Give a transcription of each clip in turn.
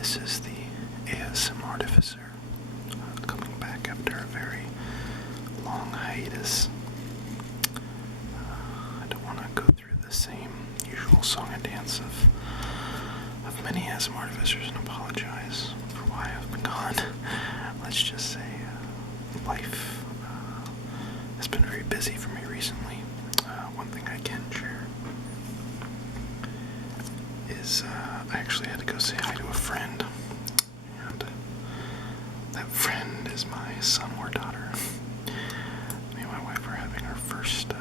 This is the ASM Artificer, coming back after a very long hiatus. I don't want to go through the same usual song and dance of many ASM Artificers and apologize for why I've been gone. Let's just say life has been very busy for me recently. One thing I can share is I actually had to go say hi to a friend, and that friend is my son or daughter. Me and my wife are having our first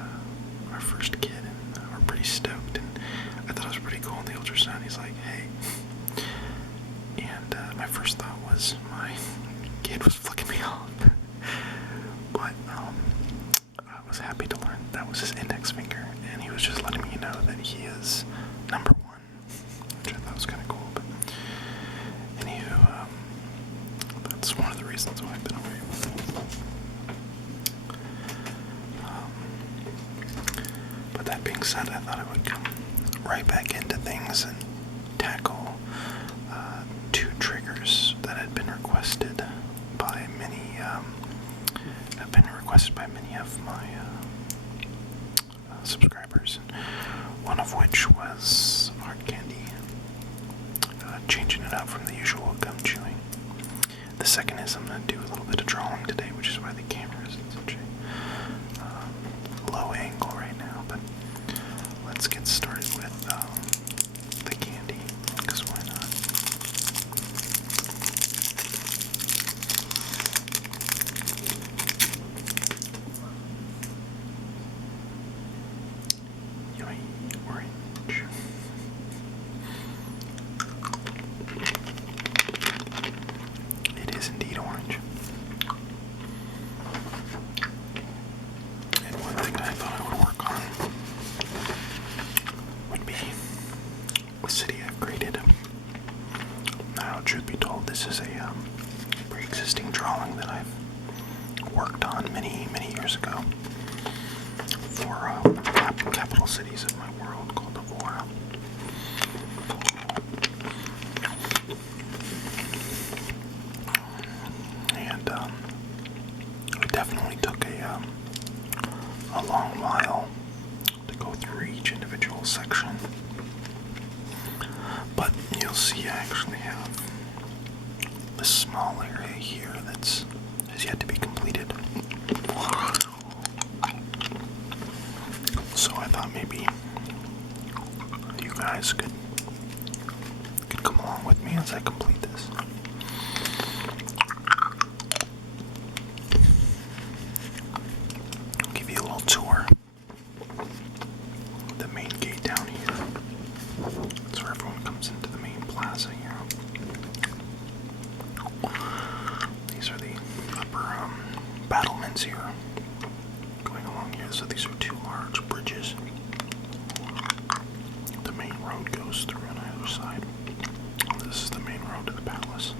kid, and we're pretty stoked. And I thought it was pretty cool. And the older son, he's like, "Hey," and my first thought was my kid was flicking me off, but I was happy to learn that was his index finger, and he was just letting me know that he is number one, which I thought was kind of cool. But anywho, that's one of the reasons why I've been away. But that being said, I thought I would come right back into things and tackle two triggers that had been requested by many. Of my subscribers, one of which was hard candy, changing it up from the usual gum chewing. The second is I'm going to do a little bit of drawing today, which is why the camera is in such a low angle right now. But let's get started with the candy, because why not? Orange. It is indeed orange. And one thing that I thought I would work on would be a city I've created. Now, truth be told, this is a pre-existing drawing that I've worked on many years ago for capital cities of my world called awhile. And it definitely took a long while to go through each individual section. But you'll see I actually have this small area here that's has yet to be completed. So I thought maybe you guys could come along with me as I complete this. I'll give you a little tour. The main gate down here. That's where everyone comes into the main plaza here. These are the upper battlements here. Going along here, so these are two large bridges. The main road goes through on either side. This is the main road to the palace.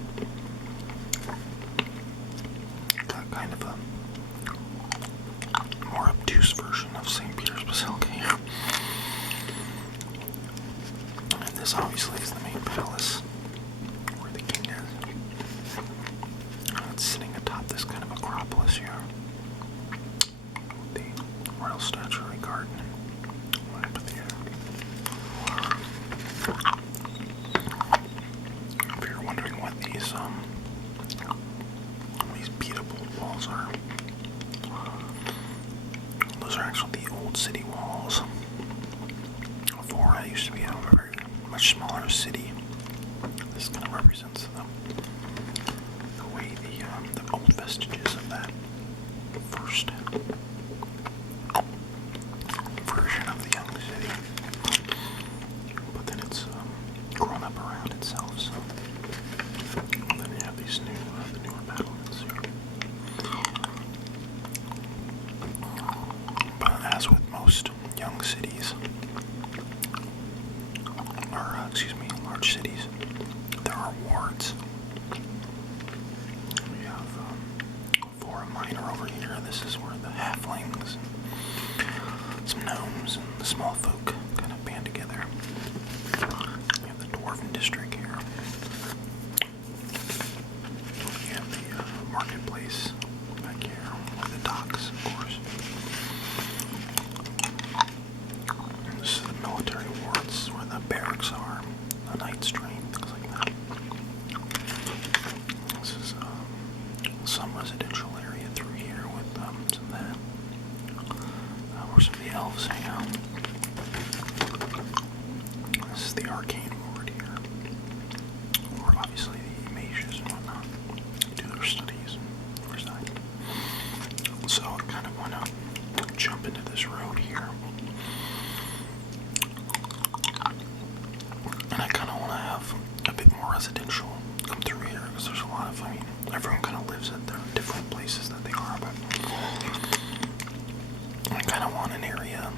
Got kind of a more obtuse version of St. Peter's Basilica here. And this obviously is the main palace where the king is. It's sitting atop this kind of acropolis here. The Royal Statuary Garden and amphitheater. If you're wondering what these beatable walls are, those are actually the old city walls. Before, it used to be a very much smaller city. This kind of represents the way the old vestiges of that first version of the young city, but then it's grown up around itself. So and then you have these the newer battlements here. But as with most young cities, large cities, there are wards. We have Flora Minor over here. This is where the halflings and some gnomes and the small folk kind of band together. We have the Dwarven District here. military wards where the barracks are, the Knight's Train, things like that. This is some residential area through here with some of that. Where some of the elves hang out. This is the arcane ward here, where obviously the mages and whatnot do their studies and reside. So I kind of want to jump into this road here. And I kind of want to have a bit more residential come through here, because there's a lot of, I mean, everyone kind of lives at their different places that they are, but I kind of want an area,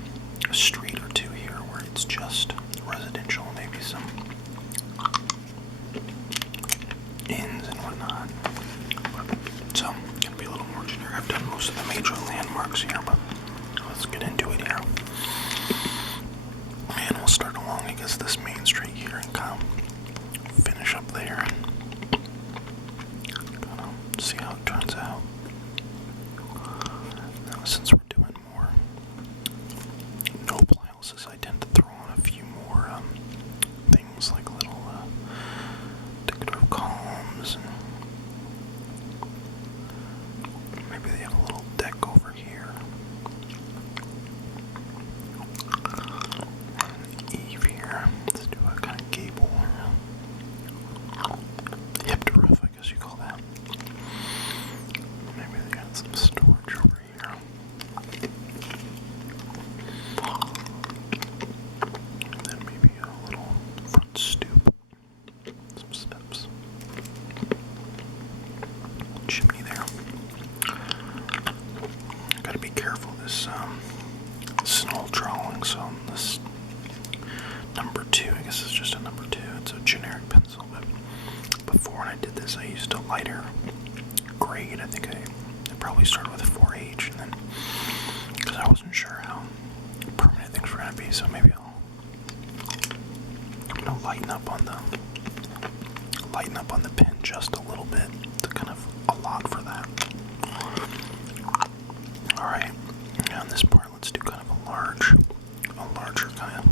a street or two here, where it's just residential, maybe some inns and whatnot. So, it's going to be a little more generic. I've done most of the major landmarks here, but let's get into it here. And we'll start along, I guess, this main street here and kind of finish up there and kind of see how it turns out. Now, since we're doing more noble houses, I tend to throw on a few more things like little decorative columns, and maybe they have a little deck over here. Eve here. Let's do a kind of gable, hip to roof, I guess you call that. Maybe they got some storage over here. And then maybe a little front stoop. Some steps. Chimney there. Gotta be careful. This snow drawing, so this number 2, I guess it's just a number 2. It's a generic pencil, but before when I did this, I used a lighter grade. I think I probably started with a 4H, and then because I wasn't sure how permanent things were gonna be, so maybe I'll lighten up on the pen just a little bit to kind of allot for that. All right, now on this part, let's do kind of a larger kind of,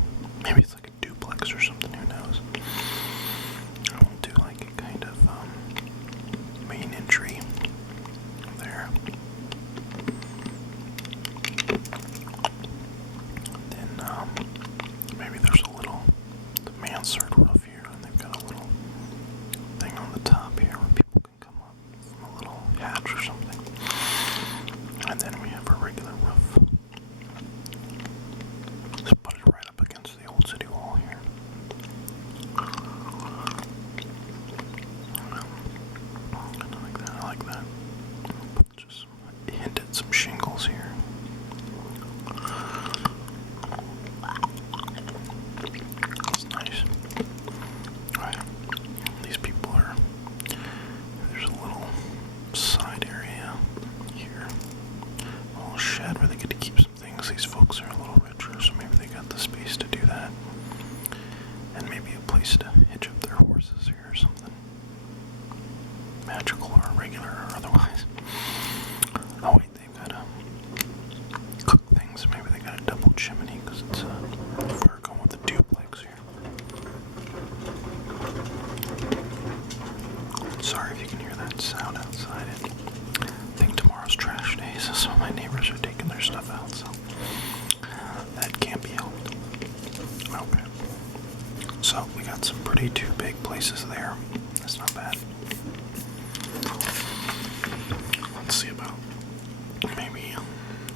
maybe it's like a duplex or something, who knows. I will do like a kind of main entry there. Then maybe there's a little mansard roof here, and they've got a little thing on the top here where people can come up from a little hatch or something. And then we have a regular roof. Let's put it right up against the old city wall here. Kind of like that. I like that. Put just hint at some shingles here. That's nice. Alright. These people are. There's a little side area here. A little shed where they get to keep some things. These folks are a little richer, so maybe they got the space to do that. And maybe a place to hitch up their horses here or something. Magical or regular or otherwise. Oh wait, they've got cook things. Maybe they got a double chimney, because it's if we're going with the duplex here. Sorry if you can hear that sound outside. I think tomorrow's trash day, so some of my neighbors are taking their stuff out, so that can't be helped. Okay. So we got some two big places there. That's not bad. Let's see about maybe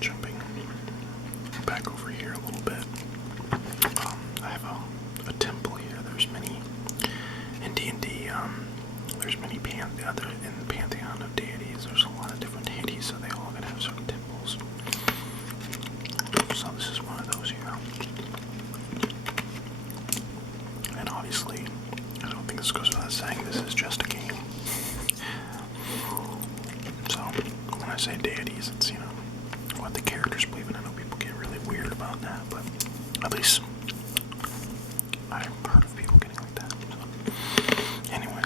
jumping back over here a little bit. I have a temple here. There's many in D&D. There's many in the pantheon of deities. There's a lot of different deities, so they all gotta have certain temples. So this is one of those here. And obviously, I don't think this goes without saying, this is just a game. So when I say deities, it's, you know, what the characters believe in. I know people get really weird about that, but at least I've heard of people getting like that. So, anyway,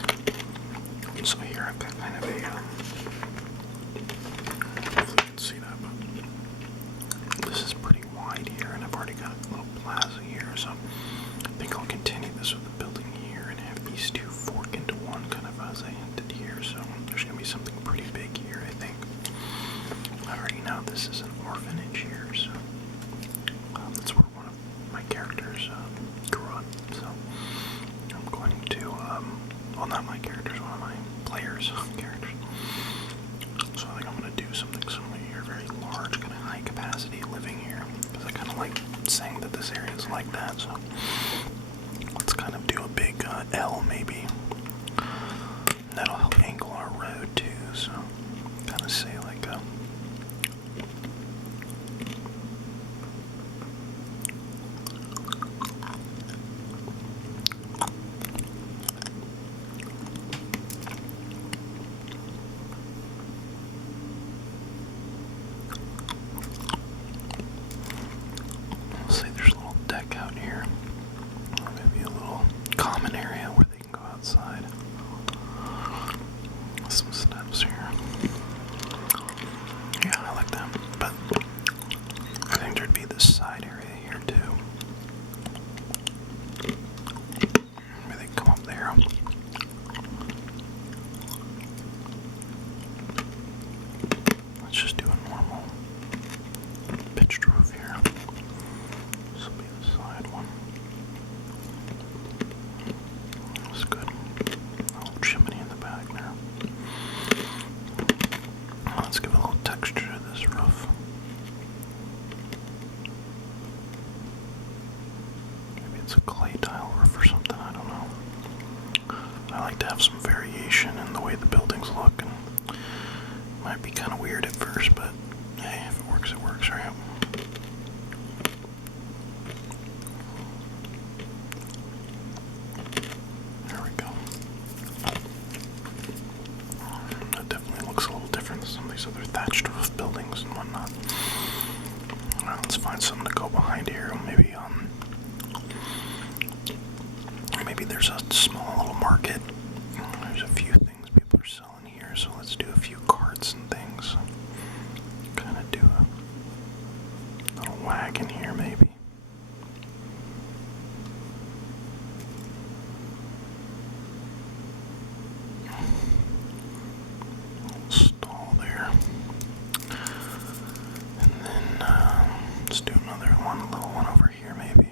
so here I've got kind of a, hopefully you can see that, but this is pretty wide here, and I've already already got a little plaza here, so I think I'll continue this with the building here and have these two fork into one, kind of as I hinted here. So there's going to be something pretty big here, I think. I already know this is an orphanage here, so that's where one of my characters grew up. So I'm going to, well, not my characters, one of my players' characters. So I think I'm going to do something similar here, very large, kind of high capacity living here, because I kind of like saying that this area is like that. So let's kind of do a big L maybe. That'll help angle our road too. So kind of say like a. Say there's a little deck out here, or maybe a little common area where they can go outside. Some steps here. Yeah, I like that. But I think there'd be this side area here too. Maybe they come up there. Let's just do a normal pitched roof here. This will be the side one. That's good. Little chimney in the back there. Let's give a little texture to this roof. Maybe it's a clay tile roof or something, I don't know. I like to have some variation in the way the buildings look, and it might be kind of weird at first, but hey, if it works, right? There we go. That definitely looks a little different than some of these other thatched roof buildings and whatnot. Alright, let's find something to go behind here. Maybe there's a small little market. There's a few things people are selling here, so let's do a few carts and things. Kind of do a little wagon here, maybe. Stall there. And then let's do another one, a little one over here, maybe.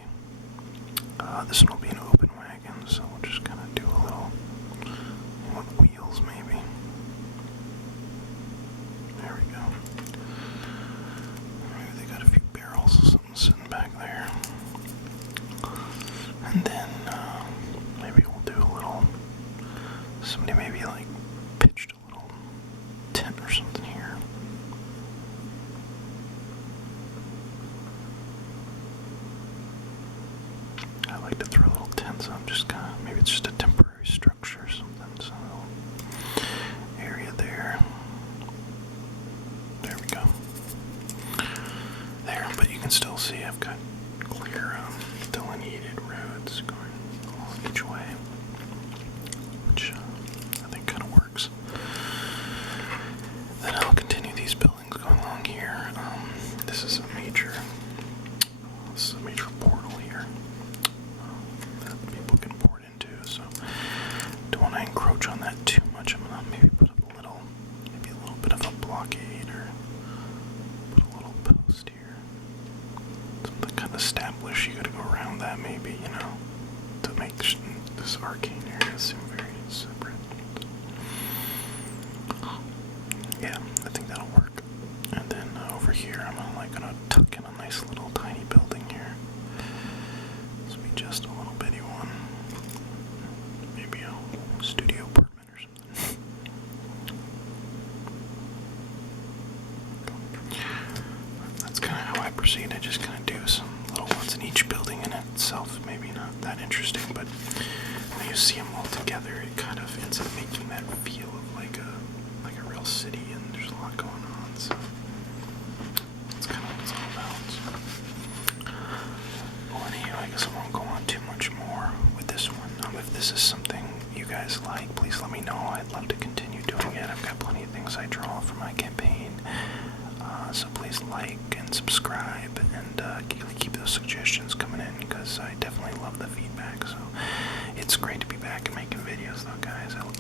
This one will be an open wagon, so we'll just kind of do a little with wheels, maybe. There we go. Maybe they got a few barrels or something sitting back there. And then maybe we'll do a little. Somebody maybe like pitched a little tent or something here. I like to throw little tents up, just kind of, maybe it's just a temporary structure or something, so area there. There we go. There, but you can still see I've got clear delineated roads going along each way, which I think kind of works. Then I'll continue these buildings going along here. This is a major portal here that people can port into, so don't want to encroach on that too much. I'm gonna maybe put up maybe a little bit of a blockade, or put a little post here. Something kind of established. You gotta go around that maybe, to make this arcane area seem very separate. Yeah, I think that'll work. And then over here, I'm gonna tuck in a nice little tiny building here. This will be just a little bitty one. Maybe a studio apartment or something. That's kind of how I proceed. I just kind of do some little ones in each building in itself. Maybe not that interesting, but when you see them all together, it kind of ends up making that feel of like a real city, and there's a lot going on. So that's kind of what it's all about. Well, anyhow, I guess I won't go on too much more with this one. If this is something you guys like, please let me know. I'd love to continue doing it. I've got plenty of things I draw for my campaign. So please like and subscribe, and keep the suggestions coming in, because I definitely love the feedback. So it's great to be back and making videos, though, guys. I look